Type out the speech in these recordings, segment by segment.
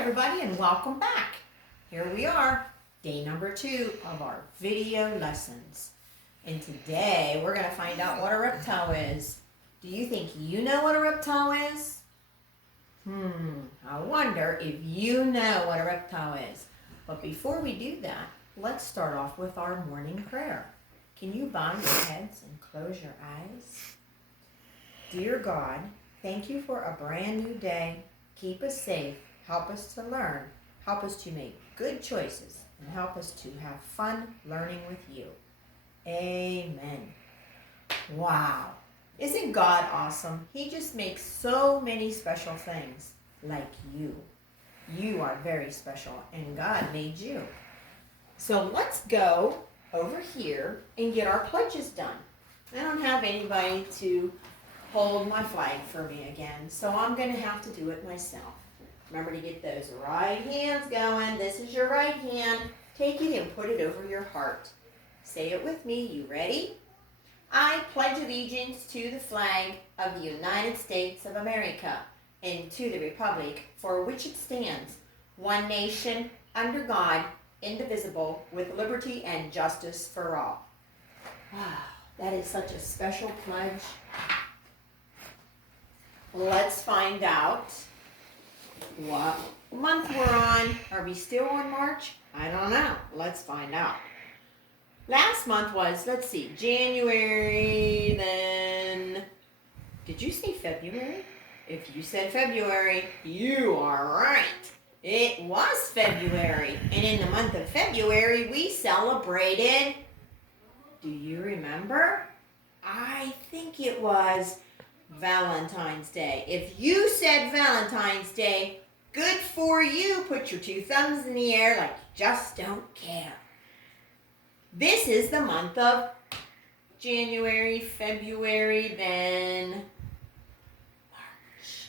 everybody, and welcome back. Here we are, day number 2 of our video lessons. And today we're going to find out what a reptile is. Do you think you know what a reptile is? I wonder if you know what a reptile is. But before we do that, let's start off with our morning prayer. Can you bow your heads and close your eyes? Dear God, thank you for a brand new day. Keep us safe. Help us to learn. Help us to make good choices. And help us to have fun learning with you. Amen. Wow. Isn't God awesome? He just makes so many special things like you. You are very special and God made you. So let's go over here and get our pledges done. I don't have anybody to hold my flag for me again, so I'm going to have to do it myself. Remember to get those right hands going. This is your right hand. Take it and put it over your heart. Say it with me. You ready? I pledge allegiance to the flag of the United States of America and to the republic for which it stands, one nation, under God, indivisible, with liberty and justice for all. Wow, that is such a special pledge. Let's find out what month we're on. Are we still on March? I don't know. Let's find out. Last month was, let's see, January, then, did you say February? If you said February, you are right. It was February. And in the month of February, we celebrated, do you remember? I think it was Valentine's Day. If you said Valentine's Day, good for you. Put your 2 thumbs in the air like you just don't care. This is the month of January, February, then March.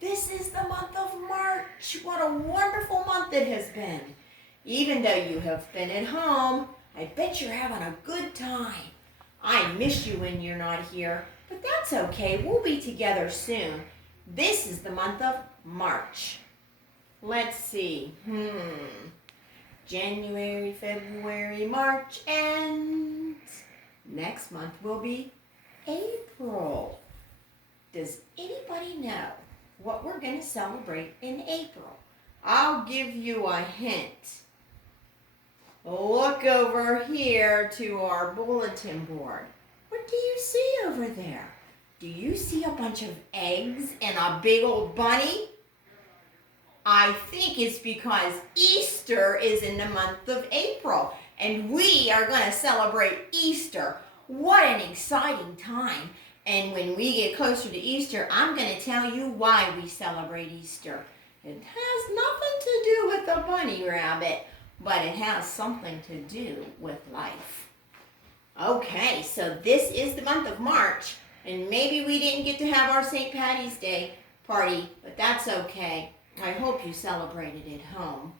This is the month of March. What a wonderful month it has been. Even though you have been at home, I bet you're having a good time. I miss you when you're not here, but that's okay. We'll be together soon. This is the month of March. Let's see. January, February, March, and next month will be April. Does anybody know what we're going to celebrate in April? I'll give you a hint. Look over here to our bulletin board. What do you see over there? Do you see a bunch of eggs and a big old bunny? I think it's because Easter is in the month of April, and we are going to celebrate Easter. What an exciting time. And when we get closer to Easter, I'm going to tell you why we celebrate Easter. It has nothing to do with the bunny rabbit, but it has something to do with life. Okay, so this is the month of March, and maybe we didn't get to have our St. Patty's Day party, but that's okay. I hope you celebrated at home.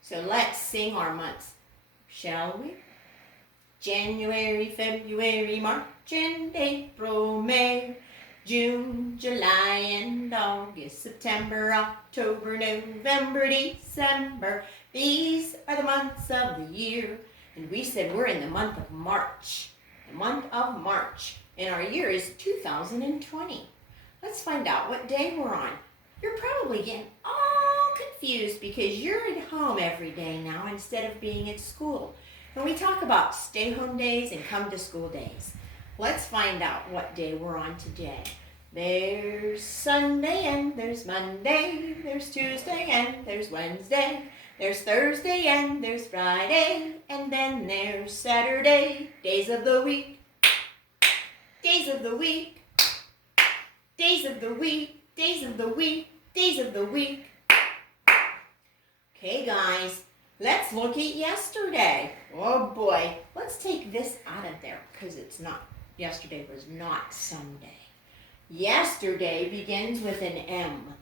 So let's sing our months, shall we? January, February, March, and April, May, June, July, and August, September, October, November, December. These are the months of the year. And we said we're in the month of March. The month of March. And our year is 2020. Let's find out what day we're on. You're probably getting all confused because you're at home every day now instead of being at school. And we talk about stay home days and come to school days. Let's find out what day we're on today. There's Sunday and there's Monday. There's Tuesday and there's Wednesday. There's Thursday and there's Friday. And then there's Saturday. Days of the week. Days of the week. Days of the week. Days of the week. Days of the week. Okay, guys, let's look at yesterday. Oh boy, let's take this out of there because it's not, yesterday was not Sunday. Yesterday begins with an M.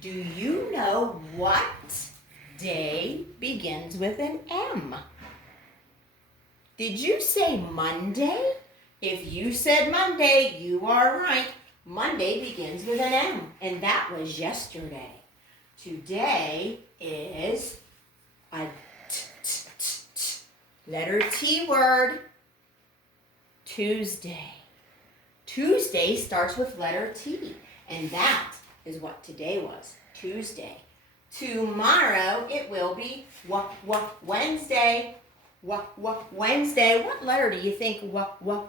Do you know what day begins with an M? Did you say Monday? If you said Monday, you are right. Monday begins with an M, and that was yesterday. Today is a letter T word. Tuesday. Tuesday starts with letter T, and that is what today was, Tuesday. Tomorrow it will be Wednesday. Wednesday. What letter do you think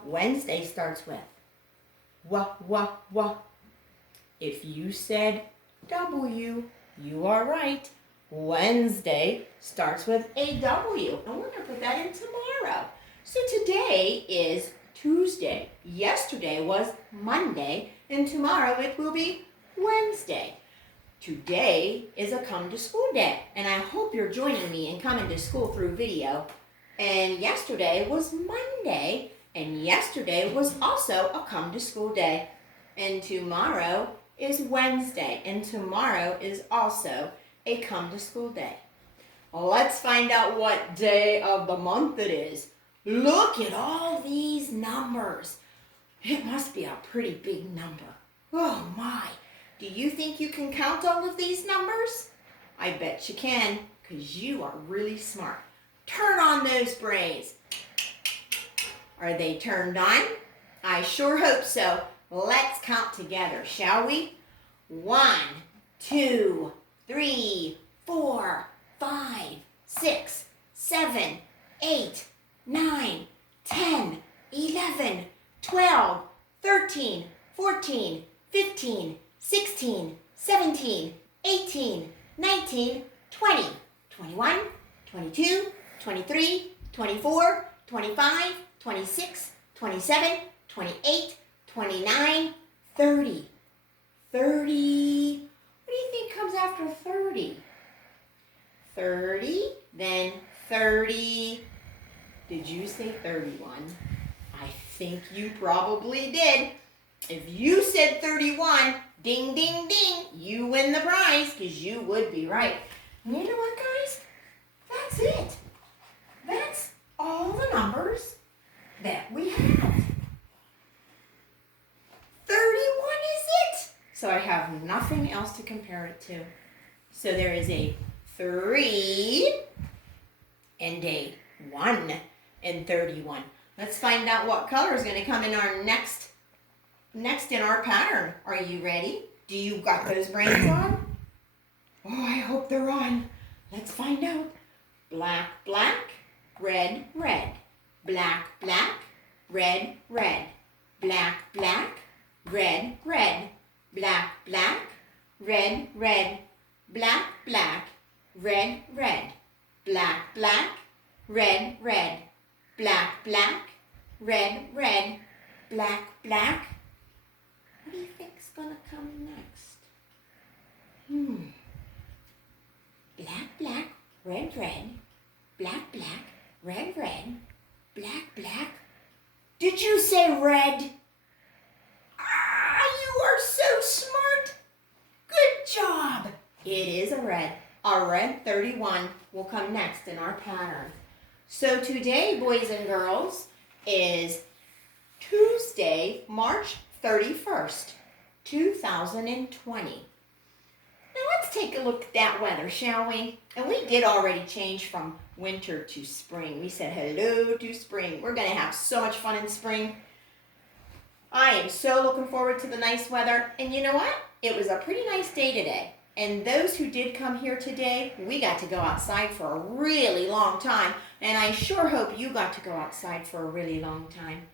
Wednesday starts with? If you said W, you are right. Wednesday starts with a W, and we're going to put that in tomorrow. So today is Tuesday. Yesterday was Monday, and tomorrow it will be Wednesday. Today is a come to school day, and I hope you're joining me in coming to school through video. And yesterday was Monday, and yesterday was also a come to school day. And tomorrow is Wednesday, and tomorrow is also a come to school day. Well, let's find out what day of the month it is. Look at all these numbers. It must be a pretty big number. Oh my. Do you think you can count all of these numbers? I bet you can, because you are really smart. Turn on those brains. Are they turned on? I sure hope so. Let's count together, shall we? 1, 2, 3, 4, 5, 6, 7, 8, 9, 10, 11, 12, 13, 14, 15, 16, 17, 18, 19, 20, 21, 22, 23, 24, 25, 26, 27, 28, 29, 30. 30. What do you think comes after 30? 30, then 30. Did you say 31? I think you probably did. If you said 31, ding, ding, ding, you win the prize, because you would be right. And you know what, guys? That's it. That's all the numbers that we have. 31 is it. So I have nothing else to compare it to. So there is a 3 and a 1 and 31. Let's find out what color is going to come in our next in our pattern. Are you ready? Do you got those brains on? Oh, I hope they're on. Let's find out. Black, black, red, red. Black, black, red, red. Black, black, red, red. Black, black, red, red. Black, black, red, red. Black, black, red, red. Black, black, red, red. Black, black. What do you think's gonna come next? Black, black, red, red. Black, black, red, red. Black, black. Did you say red? You are so smart. Good job. It is a red. Our red 31 will come next in our pattern. So today, boys and girls, is Tuesday, March 31st, 2020. Now let's take a look at that weather, shall we? And we did already change from winter to spring. We said hello to spring. We're going to have so much fun in spring. I am so looking forward to the nice weather. And you know what? It was a pretty nice day today. And those who did come here today, we got to go outside for a really long time. And I sure hope you got to go outside for a really long time.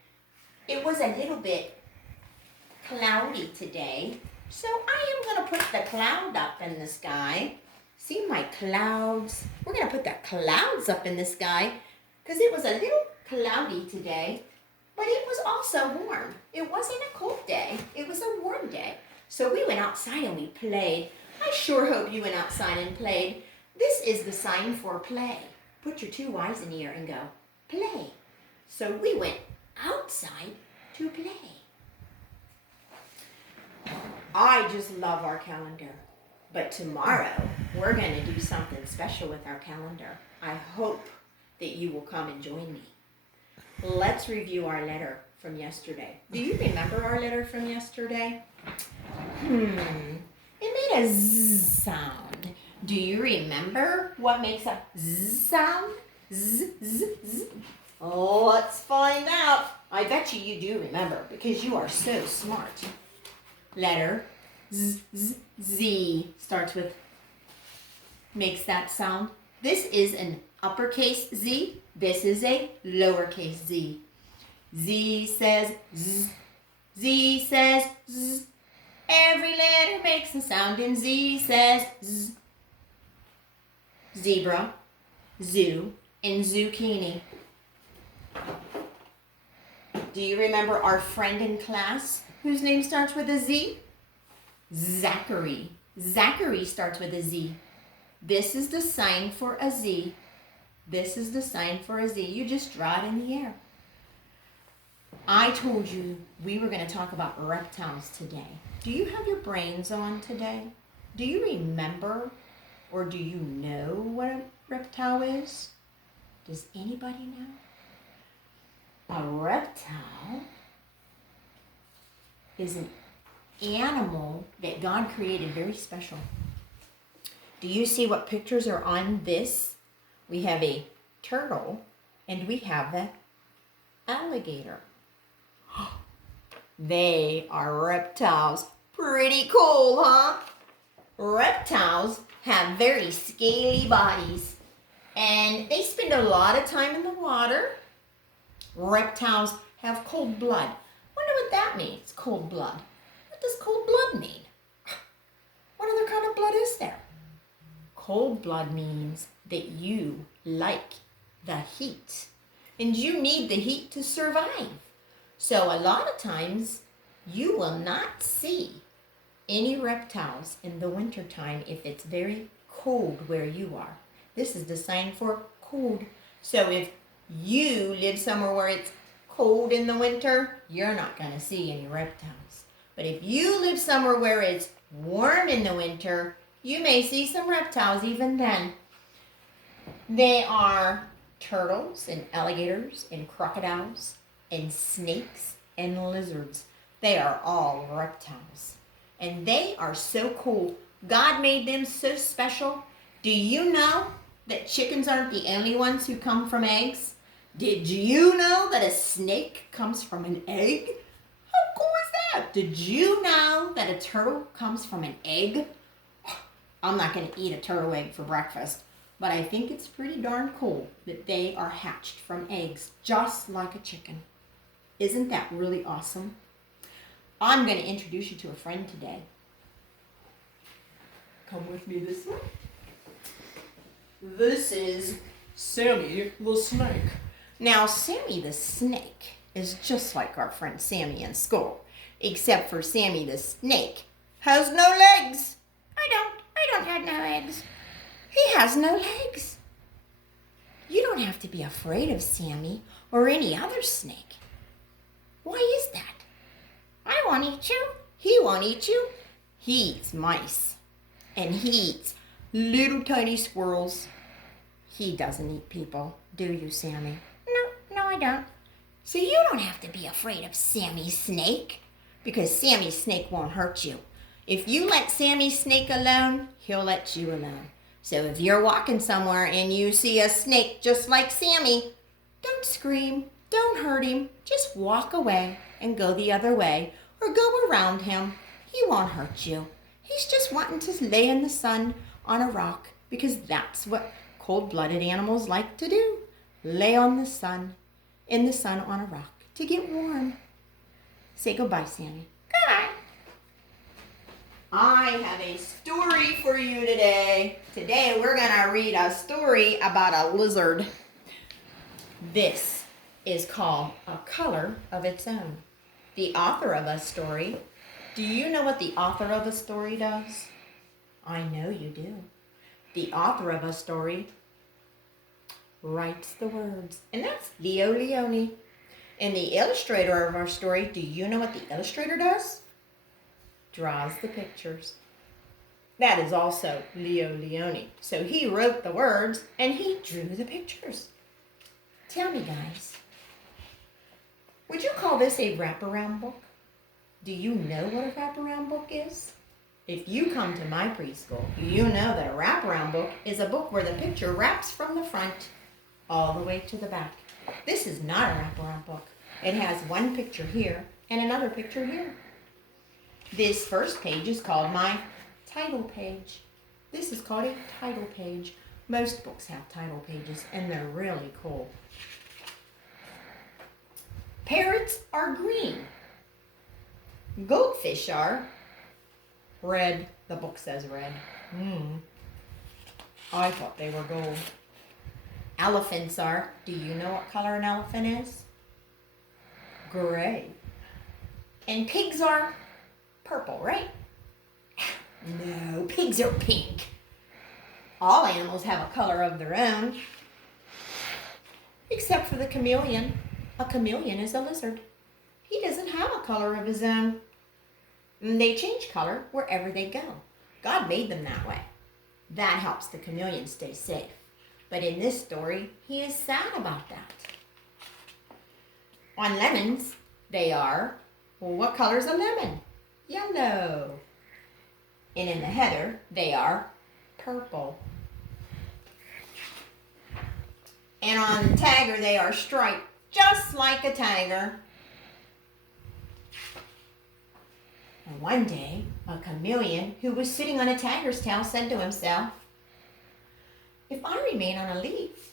It was a little bit cloudy today. So I am going to put the cloud up in the sky. See my clouds? We're going to put the clouds up in the sky because it was a little cloudy today. But it was also warm. It wasn't a cold day. It was a warm day. So we went outside and we played. I sure hope you went outside and played. This is the sign for play. Put your two Y's in the air and go, play. So we went outside to play. I just love our calendar. But tomorrow, we're going to do something special with our calendar. I hope that you will come and join me. Let's review our letter from yesterday. Do you remember our letter from yesterday? It made a Z sound. Do you remember what makes a Z sound? Z, z, z. Oh, let's find out. I bet you do remember because you are so smart. Letter Z, z, Z starts with, makes that sound. This is an uppercase Z. This is a lowercase z. Z says Z. Z says Z. Every letter makes a sound and Z says Z. Zebra, zoo, and zucchini. Do you remember our friend in class whose name starts with a Z? Zachary. Zachary starts with a Z. This is the sign for a Z. This is the sign for a Z. You just draw it in the air. I told you we were going to talk about reptiles today. Do you have your brains on today? Do you remember or do you know what a reptile is? Does anybody know? A reptile is an animal that God created very special. Do you see what pictures are on this? We have a turtle and we have an alligator. They are reptiles. Pretty cool, huh? Reptiles have very scaly bodies and they spend a lot of time in the water. Reptiles have cold blood. Wonder what that means, cold blood. What does cold blood mean? What other kind of blood is there? Cold blood means that you like the heat and you need the heat to survive. So a lot of times you will not see any reptiles in the wintertime if it's very cold where you are. This is the sign for cold. So if you live somewhere where it's cold in the winter, you're not going to see any reptiles. But if you live somewhere where it's warm in the winter, you may see some reptiles even then. They are turtles and alligators and crocodiles and snakes and lizards. They are all reptiles. And they are so cool. God made them so special. Do you know that chickens aren't the only ones who come from eggs? Did you know that a snake comes from an egg? How cool is that? Did you know that a turtle comes from an egg? I'm not going to eat a turtle egg for breakfast, but I think it's pretty darn cool that they are hatched from eggs, just like a chicken. Isn't that really awesome? I'm going to introduce you to a friend today. Come with me this way. This is Sammy the snake. Now, Sammy the snake is just like our friend Sammy in school, except for Sammy the snake has no legs. I don't have no legs. He has no legs. You don't have to be afraid of Sammy or any other snake. Why is that? I won't eat you. He won't eat you. He eats mice. And he eats little tiny squirrels. He doesn't eat people, do you, Sammy? No, I don't. So you don't have to be afraid of Sammy Snake, because Sammy Snake won't hurt you. If you let Sammy Snake alone, he'll let you alone. So if you're walking somewhere and you see a snake just like Sammy, don't scream, don't hurt him. Just walk away and go the other way or go around him. He won't hurt you. He's just wanting to lay in the sun on a rock because that's what cold-blooded animals like to do. Lay on the sun, in the sun on a rock to get warm. Say goodbye, Sammy. Goodbye. I have a story for you today. Today we're going to read a story about a lizard. This is called A Color of Its Own. The author of a story. Do you know what the author of a story does? I know you do. The author of a story writes the words, and that's Leo Leone. And the illustrator of our story, do you know what the illustrator does? Draws the pictures. That is also Leo Leone. So he wrote the words and he drew the pictures. Tell me, guys, would you call this a wraparound book? Do you know what a wraparound book is? If you come to my preschool, you know that a wraparound book is a book where the picture wraps from the front all the way to the back. This is not a wraparound book. It has one picture here and another picture here. This first page is called my title page. This is called a title page. Most books have title pages and they're really cool. Parrots are green. Goldfish are red. The book says red. I thought they were gold. Elephants are, do you know what color an elephant is? Gray. And pigs are purple, right? No, pigs are pink. All animals have a color of their own, except for the chameleon. A chameleon is a lizard. He doesn't have a color of his own. They change color wherever they go. God made them that way. That helps the chameleon stay safe. But in this story, he is sad about that. On lemons, they are, well, what color is a lemon? Yellow. And in the heather, they are purple. And on the tiger, they are striped, just like a tiger. And one day, a chameleon who was sitting on a tiger's tail said to himself, "If I remain on a leaf,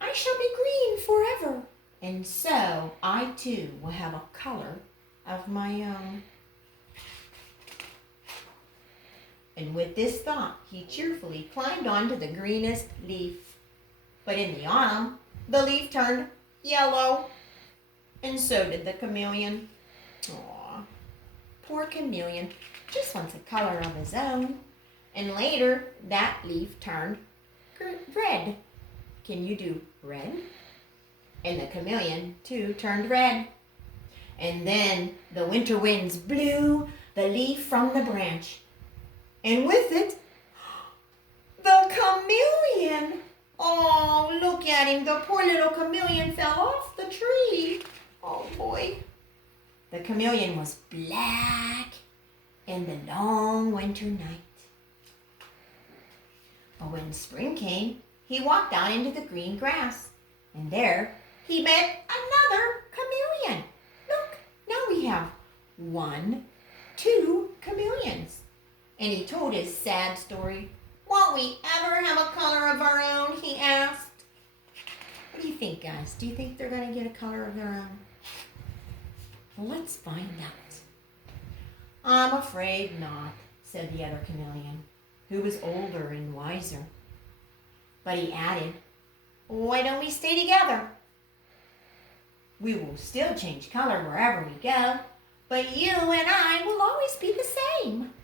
I shall be green forever. And so I too will have a color of my own." And with this thought, he cheerfully climbed onto the greenest leaf. But in the autumn, the leaf turned yellow, and so did the chameleon. Aw, poor chameleon just wants a color of his own. And later, that leaf turned red. Can you do red? And the chameleon, too, turned red. And then the winter winds blew the leaf from the branch. And with it, the chameleon. Oh, look at him. The poor little chameleon fell off the tree. Oh, boy. The chameleon was black in the long winter night. But when spring came, he walked out into the green grass. And there he met another chameleon. Look, now we have 2 chameleons. And he told his sad story. "Won't we ever have a color of our own?" he asked. What do you think, guys? Do you think they're going to get a color of their own? Well, let's find out. "I'm afraid not," said the other chameleon, who was older and wiser. But he added, "Why don't we stay together? We will still change color wherever we go, but you and I will always be the same."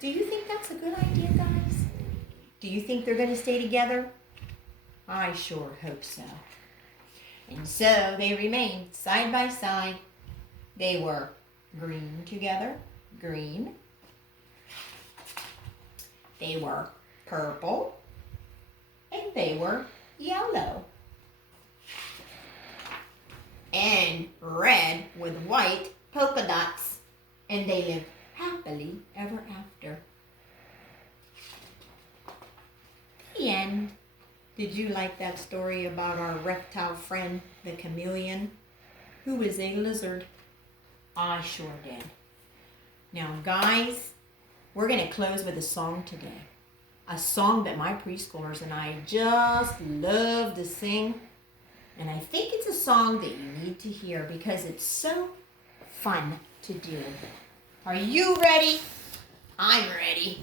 Do you think that's a good idea, guys? Do you think they're going to stay together? I sure hope so. And so they remained side by side. They were green together, green. They were purple, and they were yellow. And red with white polka dots. And they lived happily ever after. The end. Did you like that story about our reptile friend, the chameleon, who is a lizard? I sure did. Now, guys, we're going to close with a song today. A song that my preschoolers and I just love to sing. And I think it's a song that you need to hear because it's so fun to do. Are you ready? I'm ready.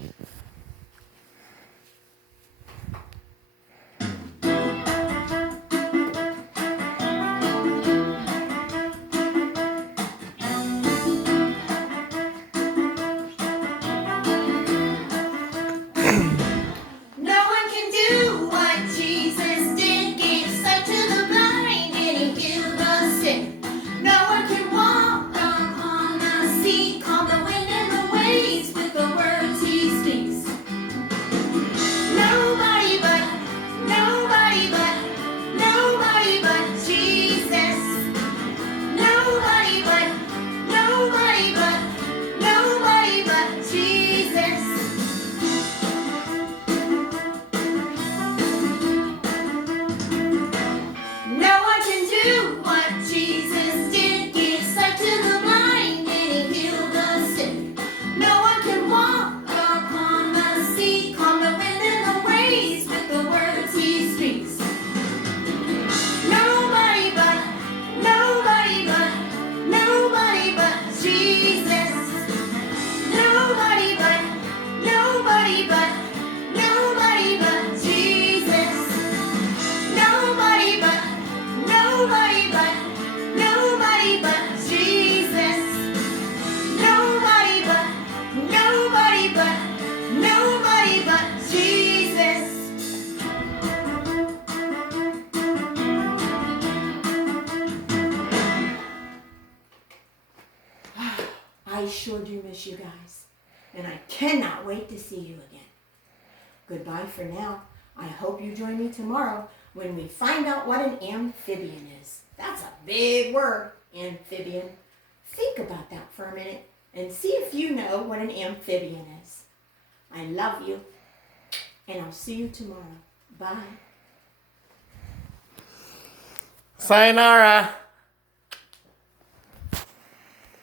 Calm the wind and the waves with the words he speaks. paradise, and I cannot wait to see you again. Goodbye for now. I hope you join me tomorrow when we find out what an amphibian is. That's a big word, amphibian. Think about that for a minute and see if you know what an amphibian is. I love you, and I'll see you tomorrow. Bye. Sayonara.